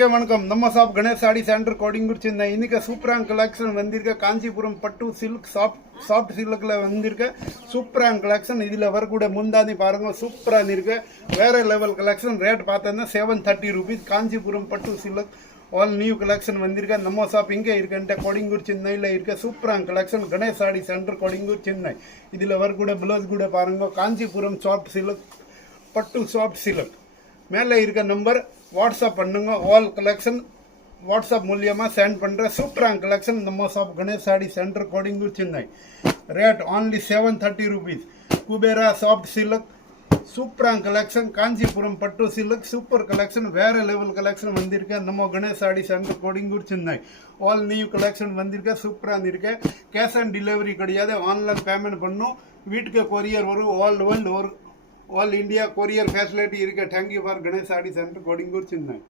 எல்லாருக்கே வணக்கம். நம்ம shop Ganesh sari centre Kodingur Chennai. இன்னைக்கு சூப்பரான கலெக்ஷன் வந்திருக்க காஞ்சிபுரம் பட்டு சில்க் சாஃப்ட் சில்க்ல வந்திருக்க சூப்பரான கலெக்ஷன். இதில் வரக்கூட முந்தாதி பாருங்க, சூப்பராக இருக்கு. வேற லெவல் கலெக்ஷன். ரேட் பார்த்தோன்னா 730 rupees. காஞ்சிபுரம் பட்டு சில்க் ஆல் நியூ கலெக்ஷன் வந்திருக்க. நம்ம ஷாப் இங்கே இருக்குன்ட்டு கோடிங்கூர் சென்னையில் இருக்க சூப்பரான கலெக்ஷன் கணேஷ் சாடி சென்டர் கோடிங்கூர் சென்னை. இதில் வரக்கூட பிளவுஸ் கூட பாருங்க, காஞ்சிபுரம் சாஃப்ட் சில்க் பட்டு சாஃப்ட் சில்க். மேலே இருக்க நம்பர் வாட்ஸ்அப் பண்ணுங்க. ஆல் கலெக்ஷன் வாட்ஸ்அப் மூலியமாக சென்ட் பண்ணுற சூப்பரான கலெக்ஷன். நம்ம shop Ganesh sari centre Kodingur Chennai. Rate only 730 rupees. Kubera soft silk சூப்பரான கலெக்ஷன். காஞ்சிபுரம் பட்டு சில்க் சூப்பர் கலெக்ஷன். வேற லெவல் கலெக்ஷன் வந்திருக்க. நம்ம Ganesh sari centre Kodingur Chennai. All new collection வந்திருக்க. சூப்பராக இருக்க. கேஷ் ஆன் டெலிவரி கிடையாது, ஆன்லைன் பேமெண்ட் பண்ணும். வீட்டுக்கு கொரியர் வரும். ஆல் வேர்ல்டு ஒரு ஆல் இந்தியா கொரியர் ஃபெசிலிட்டி இருக்கு. Thank you for Ganesh sari centre Kodingur Chennai.